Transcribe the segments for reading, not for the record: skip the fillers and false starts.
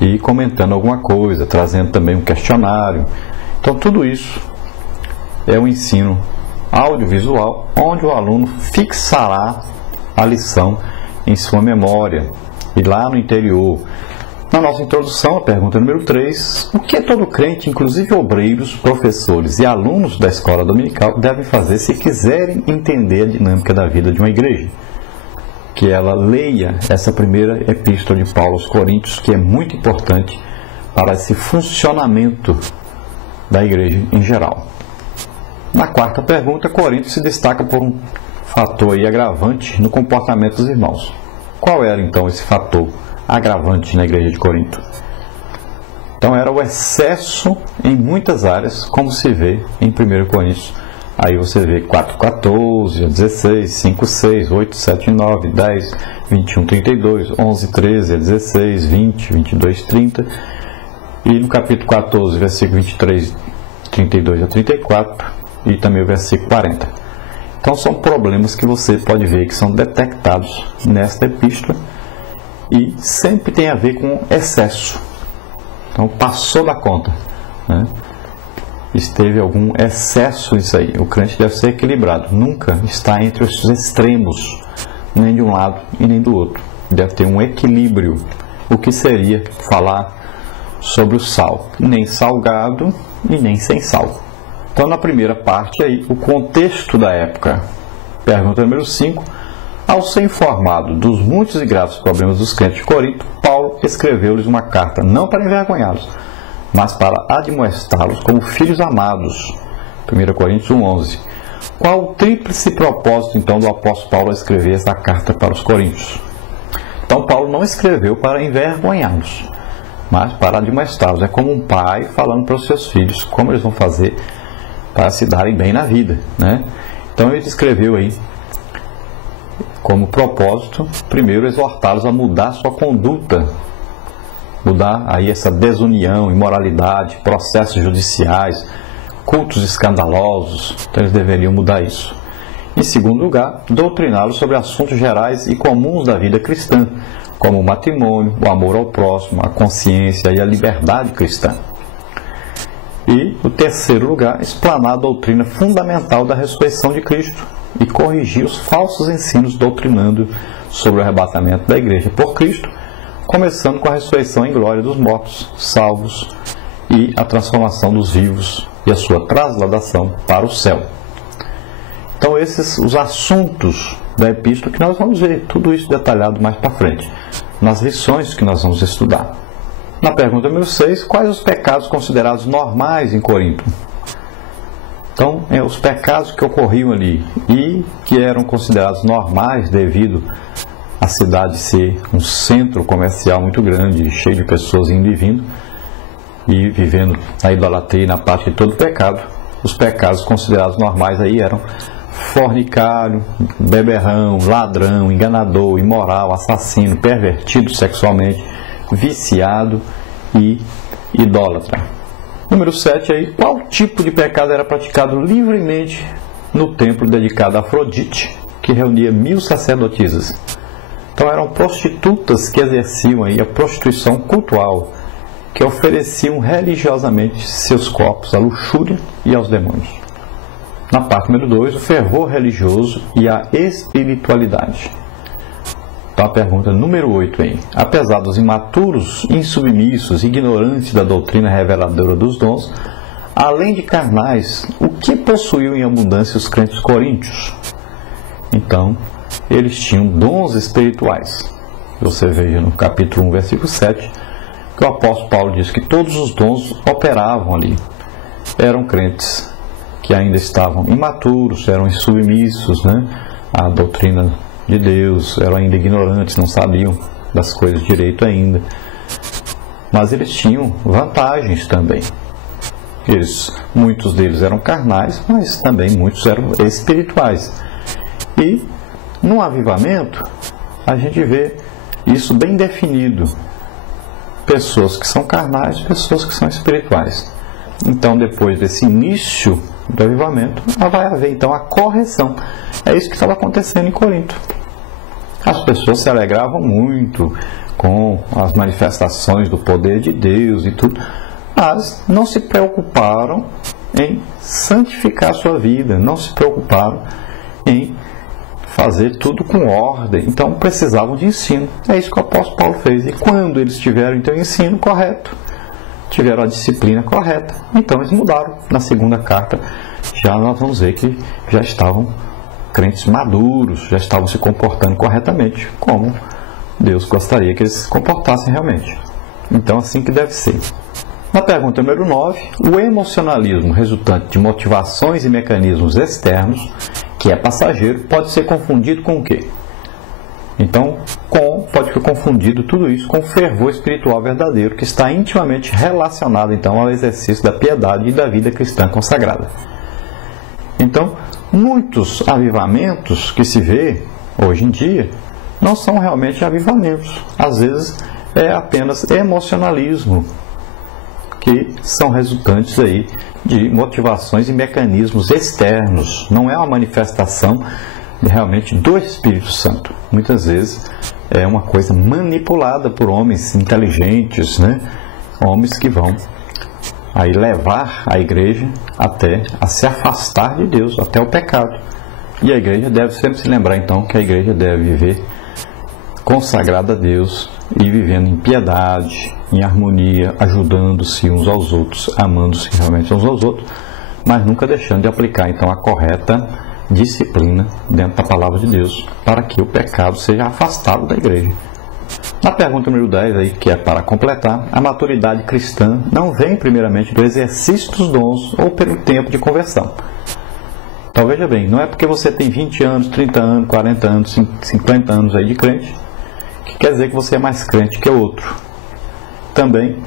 e comentando alguma coisa, trazendo também um questionário. Então tudo isso é um ensino audiovisual, onde o aluno fixará a lição em sua memória. E lá no interior, na nossa introdução, a pergunta número 3, o que todo crente, inclusive obreiros, professores e alunos da escola dominical, devem fazer se quiserem entender a dinâmica da vida de uma igreja? Que ela leia essa primeira epístola de Paulo aos Coríntios, que é muito importante para esse funcionamento da igreja em geral. Na quarta pergunta, Coríntios se destaca por um fator aí agravante no comportamento dos irmãos. Qual era então esse fator agravante na igreja de Corinto? Então era o excesso em muitas áreas, como se vê em 1 Coríntios. Aí você vê 4:14, 16, 5:6, 8, 7, 9, 10, 21, 32, 11, 13, 16, 20, 22, 30. E no capítulo 14, versículo 23, 32 a 34, e também o versículo 40. Então são problemas que você pode ver que são detectados nesta epístola e sempre tem a ver com excesso. Então passou da conta, né? Esteve algum excesso nisso aí. O crente deve ser equilibrado, nunca está entre os extremos, nem de um lado e nem do outro. Deve ter um equilíbrio. O que seria falar sobre o sal? Nem salgado e nem sem sal. Então, na primeira parte, aí, o contexto da época. Pergunta número 5. Ao ser informado dos muitos e graves problemas dos crentes de Corinto, Paulo escreveu-lhes uma carta, não para envergonhá-los, mas para admoestá-los como filhos amados. 1 Coríntios 1:11. Qual o tríplice propósito, então, do apóstolo Paulo a escrever essa carta para os coríntios? Então, Paulo não escreveu para envergonhá-los, mas para admoestá-los. É como um pai falando para os seus filhos como eles vão fazer para se darem bem na vida, né? Então ele escreveu aí como propósito, primeiro, exortá-los a mudar sua conduta, mudar aí essa desunião, imoralidade, processos judiciais, cultos escandalosos. Então eles deveriam mudar isso. Em segundo lugar, doutriná-los sobre assuntos gerais e comuns da vida cristã, como o matrimônio, o amor ao próximo, a consciência e a liberdade cristã. E, o terceiro lugar, explanar a doutrina fundamental da ressurreição de Cristo e corrigir os falsos ensinos doutrinando sobre o arrebatamento da igreja por Cristo, começando com a ressurreição em glória dos mortos, salvos, e a transformação dos vivos e a sua trasladação para o céu. Então, esses os assuntos da epístola que nós vamos ver, tudo isso detalhado mais para frente, nas lições que nós vamos estudar. Na pergunta número 6, quais os pecados considerados normais em Corinto? Então, os pecados que ocorriam ali e que eram considerados normais devido à cidade ser um centro comercial muito grande, cheio de pessoas indo e vindo, e vivendo na idolatria e na prática de todo pecado. Os pecados considerados normais aí eram fornicário, beberrão, ladrão, enganador, imoral, assassino, pervertido sexualmente, viciado e idólatra. Número 7 aí, qual tipo de pecado era praticado livremente no templo dedicado a Afrodite, que reunia 1000 sacerdotisas? Então eram prostitutas que exerciam aí a prostituição cultual, que ofereciam religiosamente seus corpos à luxúria e aos demônios. Na parte número 2, o fervor religioso e a espiritualidade. Então a pergunta número 8 aí. Apesar dos imaturos, insubmissos, ignorantes da doutrina reveladora dos dons, além de carnais, o que possuíam em abundância os crentes coríntios? Então, eles tinham dons espirituais. Você veja no capítulo 1, versículo 7, que o apóstolo Paulo diz que todos os dons operavam ali. Eram crentes que ainda estavam imaturos, eram insubmissos, né, à doutrina de Deus, eram ainda ignorantes, não sabiam das coisas direito ainda. Mas eles tinham vantagens também. Muitos deles eram carnais, mas também muitos eram espirituais. E no avivamento, a gente vê isso bem definido. Pessoas que são carnais, pessoas que são espirituais. Então, depois desse início do avivamento, vai haver então a correção. É isso que estava acontecendo em Corinto. As pessoas se alegravam muito com as manifestações do poder de Deus e tudo, mas não se preocuparam em santificar a sua vida, não se preocuparam em fazer tudo com ordem. Então precisavam de ensino. É isso que o apóstolo Paulo fez. E quando eles tiveram então o ensino correto, tiveram a disciplina correta, então eles mudaram. Na segunda carta já nós vamos ver que já estavam crentes maduros, já estavam se comportando corretamente, como Deus gostaria que eles se comportassem realmente. Então assim que deve ser. Na pergunta número 9, o emocionalismo resultante de motivações e mecanismos externos, que é passageiro, pode ser confundido com o quê? Então, pode ser confundido tudo isso com o fervor espiritual verdadeiro, que está intimamente relacionado então ao exercício da piedade e da vida cristã consagrada. Então, muitos avivamentos que se vê hoje em dia não são realmente avivamentos. Às vezes é apenas emocionalismo, que são resultantes aí de motivações e mecanismos externos. Não é uma manifestação realmente do Espírito Santo. Muitas vezes é uma coisa manipulada por homens inteligentes, né? Homens que vão aí levar a igreja até a se afastar de Deus, até o pecado. E a igreja deve sempre se lembrar então que a igreja deve viver consagrada a Deus e vivendo em piedade, em harmonia, ajudando-se uns aos outros, amando-se realmente uns aos outros, mas nunca deixando de aplicar então a correta disciplina dentro da palavra de Deus, para que o pecado seja afastado da igreja. Na pergunta número 10, aí, que é para completar, a maturidade cristã não vem primeiramente do exercício dos dons ou pelo tempo de conversão. Então veja bem, não é porque você tem 20 anos, 30 anos, 40 anos, 50 anos aí de crente, que quer dizer que você é mais crente que o outro. Também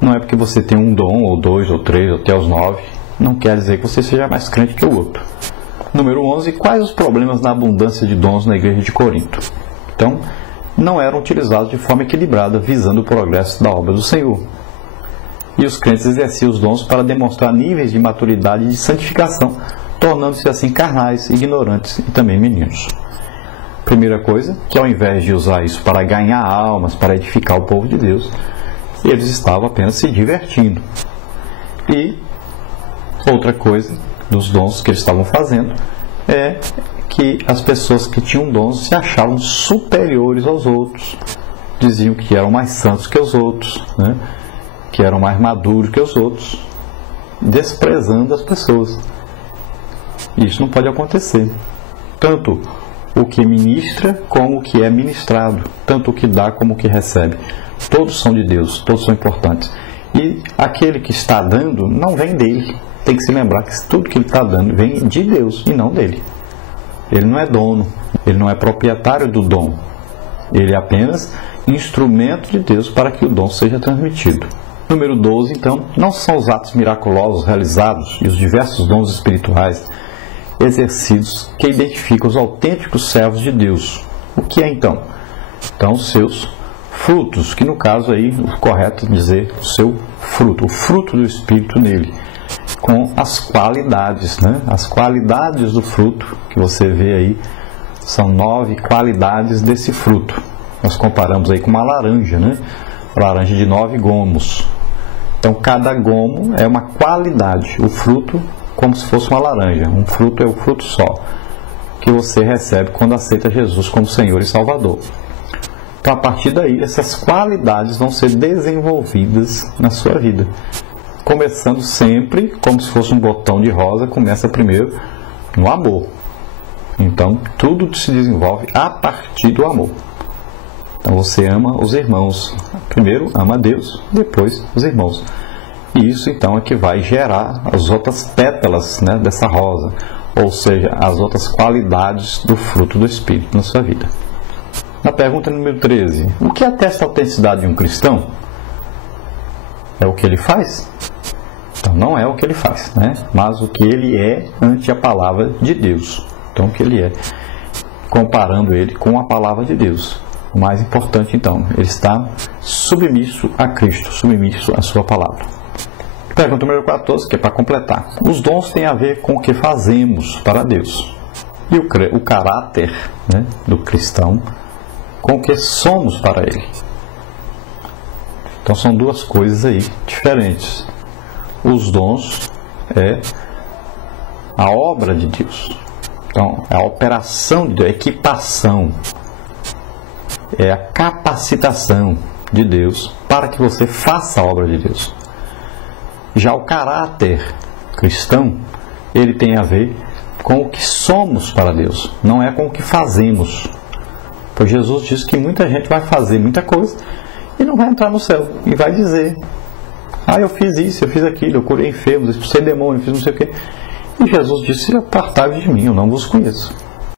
não é porque você tem um dom, ou 2, ou 3, ou até os 9, não quer dizer que você seja mais crente que o outro. Número 11, quais os problemas na abundância de dons na igreja de Corinto? Então, não eram utilizados de forma equilibrada, visando o progresso da obra do Senhor. E os crentes exerciam os dons para demonstrar níveis de maturidade e de santificação, tornando-se assim carnais, ignorantes e também meninos. Primeira coisa, que ao invés de usar isso para ganhar almas, para edificar o povo de Deus, eles estavam apenas se divertindo. E outra coisa dos dons que eles estavam fazendo é que as pessoas que tinham dons se achavam superiores aos outros, diziam que eram mais santos que os outros, né? Que eram mais maduros que os outros, desprezando as pessoas. Isso não pode acontecer. Tanto o que ministra como o que é ministrado, tanto o que dá como o que recebe. Todos são de Deus, todos são importantes. E aquele que está dando não vem dele. Tem que se lembrar que tudo que ele está dando vem de Deus e não dele. Ele não é dono, ele não é proprietário do dom. Ele é apenas instrumento de Deus para que o dom seja transmitido. Número 12, então, não são os atos miraculosos realizados e os diversos dons espirituais exercidos que identificam os autênticos servos de Deus. O que é então? Então, os seus frutos, que no caso aí, o correto é dizer o seu fruto, o fruto do Espírito nele, com as qualidades, né? As qualidades do fruto que você vê aí, são 9 qualidades desse fruto. Nós comparamos aí com uma laranja, né? Laranja de 9 gomos. Então, cada gomo é uma qualidade. O fruto, como se fosse uma laranja. Um fruto é o fruto só, que você recebe quando aceita Jesus como Senhor e Salvador. Então, a partir daí, essas qualidades vão ser desenvolvidas na sua vida. Começando sempre, como se fosse um botão de rosa, começa primeiro no amor. Então, tudo se desenvolve a partir do amor. Então, você ama os irmãos. Primeiro, ama Deus, depois os irmãos. E isso, então, é que vai gerar as outras pétalas, né, dessa rosa. Ou seja, as outras qualidades do fruto do Espírito na sua vida. Na pergunta número 13, o que atesta a autenticidade de um cristão? É o que ele faz? Então, não é o que ele faz, né? Mas o que ele é ante a palavra de Deus. Então, o que ele é, comparando ele com a palavra de Deus. O mais importante, então, ele está submisso a Cristo, submisso à sua palavra. Pergunta número 14, que é para completar. Os dons têm a ver com o que fazemos para Deus. E o caráter, né, do cristão, com o que somos para Ele. Então são duas coisas aí diferentes. Os dons é a obra de Deus. Então, é a operação de Deus, a equipação, é a capacitação de Deus para que você faça a obra de Deus. Já o caráter cristão, ele tem a ver com o que somos para Deus, não é com o que fazemos. Pois Jesus disse que muita gente vai fazer muita coisa e não vai entrar no céu, e vai dizer: ah, eu fiz isso, eu fiz aquilo, eu curei enfermos, expulsei demônios, fiz não sei o quê. E Jesus disse: apartai-vos de mim, eu não vos conheço.